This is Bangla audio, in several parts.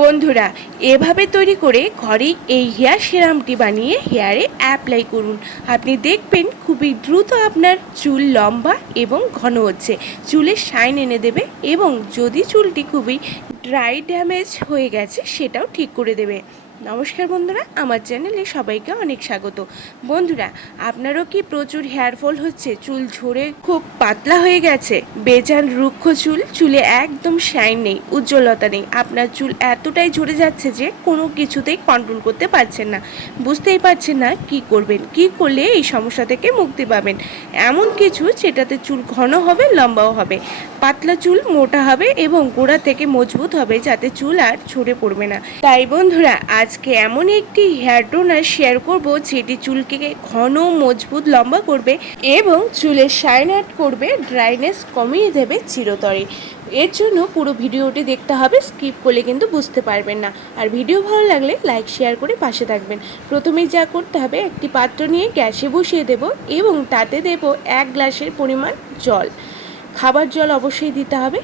বন্ধুরা, এভাবে তৈরি করে ঘরে এই হেয়ার সিরামটি বানিয়ে হেয়ারে অ্যাপ্লাই করুন। আপনি দেখবেন খুবই দ্রুত আপনার চুল লম্বা এবং ঘন হচ্ছে। চুলে শাইন এনে দেবে এবং যদি চুলটি খুবই ড্রাই ড্যামেজ হয়ে গেছে, সেটাও ঠিক করে দেবে। নমস্কার বন্ধুরা, আমার চ্যানেলে সবাইকে অনেক স্বাগত। বন্ধুরা, আপনারও কি প্রচুর হেয়ার ফল হচ্ছে? চুল ঝরে খুব পাতলা হয়ে গেছে? বেজান রুক্ষ চুল, চুলে একদম শাইন নেই, উজ্জ্বলতা নেই। আপনার চুল এতটাই ঝরে যাচ্ছে যে কোনো কিছুতেই কন্ট্রোল করতে পারছেন না। বুঝতেই পারছেন না কি করবেন, কি করলে এই সমস্যা থেকে মুক্তি পাবেন। এমন কিছু যেটাতে চুল ঘন হবে, লম্বাও হবে। পাতলা চুল মোটা হবে এবং গোড়া থেকে মজবুত হবে যাতে চুল আর ঝরে পড়বে না। তাই বন্ধুরা, আজকে এমন একটি হেয়ার টোনার শেয়ার করব, যেটি চুলকে ঘন, মজবুত, লম্বা করবে এবং চুলের শাইন অ্যাড করবে ড্রাইনেস কমিয়ে দেবে চিরতরে। এর জন্য পুরো ভিডিওটি দেখতে হবে স্কিপ করলে কিন্তু বুঝতে পারবেন না। আর ভিডিও ভালো লাগলে লাইক শেয়ার করে পাশে থাকবেন। প্রথমেই যা করতে হবে, একটি পাত্র নিয়ে গ্যাসে বসিয়ে দেব এবং তাতে দেব এক গ্লাসের পরিমাণ জল। খাবার জল অবশ্যই দিতে হবে।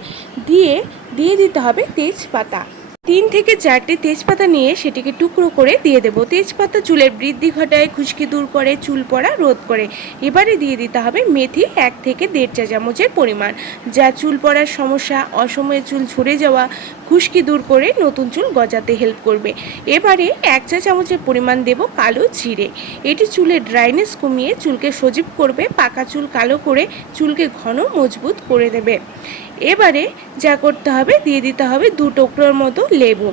দিয়ে দিয়ে দিতে হবে তেজপাতা। তিন থেকে চারটে তেজপাতা নিয়ে সেটিকে টুকরো করে দিয়ে দেবো। তেজপাতা চুলের বৃদ্ধি ঘটায়, খুশকি দূর করে, চুল পড়া রোধ করে। এবারে দিয়ে দিতে হবে মেথি এক থেকে দেড় চা চামচের পরিমাণ। যা চুল পড়ার সমস্যা, অসময়ে চুল ঝরে যাওয়া, খুশকি দূর করে নতুন চুল গজাতে হেল্প করবে। এবারে এক চা চামচের পরিমাণ দেব কালো জিরে। এটি চুলের ড্রাইনেস কমিয়ে চুলকে সজীব করবে, পাকা চুল কালো করে চুলকে ঘন মজবুত করে দেবে। এবারে যা করতে হবে, দিয়ে দিতে হবে দু টুকরোর মতো লেবু।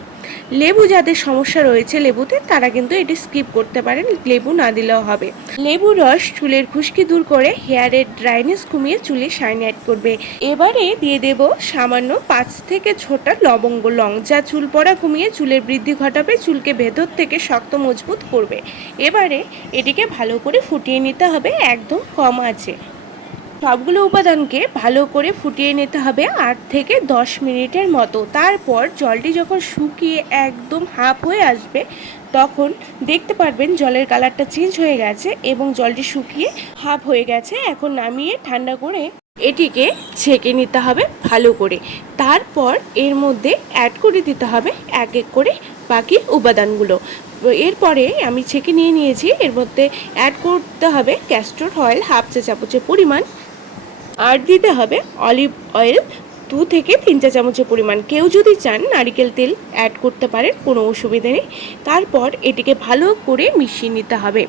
লেবু যাদের সমস্যা রয়েছে লেবুতে, তারা কিন্তু এটি স্কিপ করতে পারেন, লেবু না দিলেও হবে। লেবু রস চুলের খুশকি দূর করে হেয়ারের ড্রাইনেস কমিয়ে চুলে শাইন অ্যাড করবে। এবারে দিয়ে দেব সামান্য পাঁচ থেকে ছোটা লবঙ্গ লং, যা চুল পড়া কমিয়ে চুলের বৃদ্ধি ঘটাবে, চুলকে ভেতর থেকে শক্ত মজবুত করবে। এবারে এটিকে ভালো করে ফুটিয়ে নিতে হবে, একদম কম আছে সবগুলো উপাদানকে ভালো করে ফুটিয়ে নিতে হবে আট থেকে দশ মিনিটের মতো। তারপর জলটি যখন শুকিয়ে একদম হাফ হয়ে আসবে, তখন দেখতে পারবেন জলের কালারটা চেঞ্জ হয়ে গেছে এবং জলটি শুকিয়ে হাফ হয়ে গেছে। এখন নামিয়ে ঠান্ডা করে এটিকে ছেঁকে নিতে হবে ভালো করে। তারপর এর মধ্যে অ্যাড করে দিতে হবে এক এক করে বাকি উপাদানগুলো। এরপরে আমি ছেঁকে নিয়ে নিয়েছি। এর মধ্যে অ্যাড করতে হবে ক্যাস্টর অয়েল হাফ চা চামচের পরিমাণ আর দিতে হবে অলিভ অয়েল দু থেকে তিন চা চামচের পরিমাণ। কেউ যদি চান নারিকেল তেল অ্যাড করতে পারেন, কোনো অসুবিধে নেই। তারপর এটিকে ভালো করে মিশিয়ে নিতে হবে।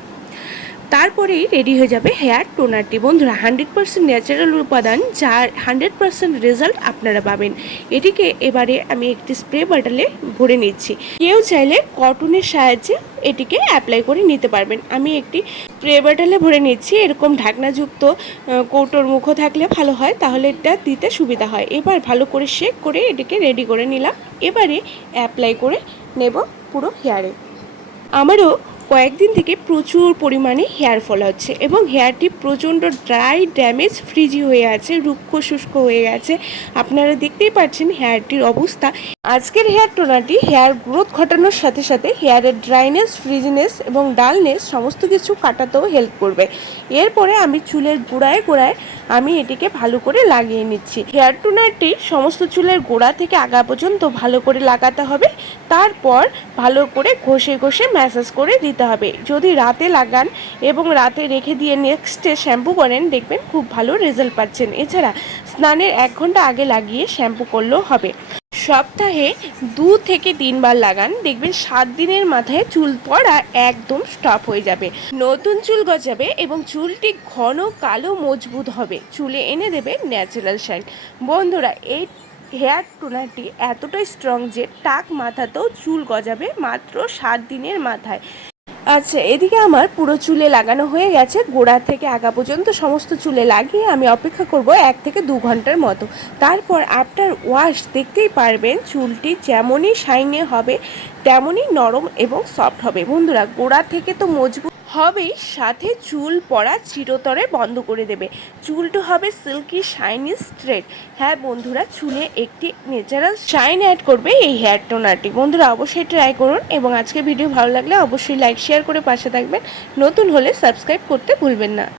তারপরেই রেডি হয়ে যাবে হেয়ার টোনারটি বন্ধুরা হান্ড্রেড পার্সেন্ট ন্যাচারাল উপাদান যার হান্ড্রেড পার্সেন্ট রেজাল্ট আপনারা পাবেন। এটিকে এবারে আমি একটি স্প্রে বটলে ভরে নিচ্ছি। কেউ চাইলে কটনের সাহায্যে এটিকে অ্যাপ্লাই করে নিতে পারবেন। আমি একটি স্প্রে বটলে ভরে নিচ্ছি। এরকম ঢাকনাযুক্ত কৌটোর মুখো থাকলে ভালো হয়, তাহলে এটা দিতে সুবিধা হয়। এবার ভালো করে শেক করে এটিকে রেডি করে নিলাম। এবারে অ্যাপ্লাই করে নেব পুরো হেয়ারে আমারও কয়েকদিন থেকে প্রচুর পরিমাণে হেয়ার ফল হচ্ছে এবং হেয়ারটি প্রচণ্ড ড্রাই ড্যামেজ, ফ্রিজি হয়ে আছে, রুক্ষ, শুষ্ক হয়ে গেছে। আপনারা দেখতেই পাচ্ছেন হেয়ারটির অবস্থা। আজকের হেয়ার টোনারটি হেয়ার গ্রোথ ঘটানোর সাথে সাথে হেয়ারের ড্রাইনেস, ফ্রিজিনেস এবং ডালনেস সমস্ত কিছু কাটাতেও হেল্প করবে। এরপরে আমি চুলের গোড়ায় গোড়ায় আমি এটিকে ভালো করে লাগিয়ে নিচ্ছি। হেয়ার টোনারটি সমস্ত চুলের গোড়া থেকে আগা পর্যন্ত ভালো করে লাগাতে হবে। তারপর ভালো করে ঘষে ঘষে ম্যাসাজ করে দিতে হবে। যদি রাতে লাগান এবং রাতে রেখে দিয়ে নেক্সটে শ্যাম্পু করেন, দেখবেন খুব ভালো রেজাল্ট পাচ্ছেন। এছাড়া স্নানের এক ঘণ্টা আগে লাগিয়ে শ্যাম্পু করলেও হবে। সপ্তাহে দু থেকে তিনবার লাগান, দেখবেন সাত দিনের মাথায় চুল পড়া একদম স্টপ হয়ে যাবে। নতুন চুল গজাবে এবং চুলটি ঘন কালো মজবুত হবে। চুলে এনে দেবে ন্যাচারাল শাইন বন্ধুরা, এই হেয়ার টোনারটি এতটাই স্ট্রং যে টাক মাথাতেও চুল গজাবে মাত্র সাত দিনের মাথায়। আচ্ছা এদিকে আমার পুরো চুলে লাগানো হয়ে গেছে। গোড়া থেকে আগা পর্যন্ত সমস্ত চুলে লাগিয়ে আমি অপেক্ষা করব এক থেকে দু ঘণ্টার মতো। তারপর আফটার ওয়াশ দেখতেই পারবেন চুলটি যেমনই শাইনে হবে, তেমনই নরম এবং সফট হবে। বন্ধুরা, গোড়া থেকে তো মজবুত হবেই সাথে চুল পড়া চিরতরে বন্ধ করে দেবে। চুলটা হবে সিল্কি শাইনি স্ট্রেট হ্যাঁ বন্ধুরা, চুলে একটি ন্যাচারাল শাইন অ্যাড করবে এই হেয়ার টোনারটি বন্ধুরা, অবশ্যই ট্রাই করুন এবং আজকে ভিডিও ভালো লাগলে অবশ্যই লাইক শেয়ার করে পাশে থাকবেন। নতুন হলে সাবস্ক্রাইব করতে ভুলবেন না।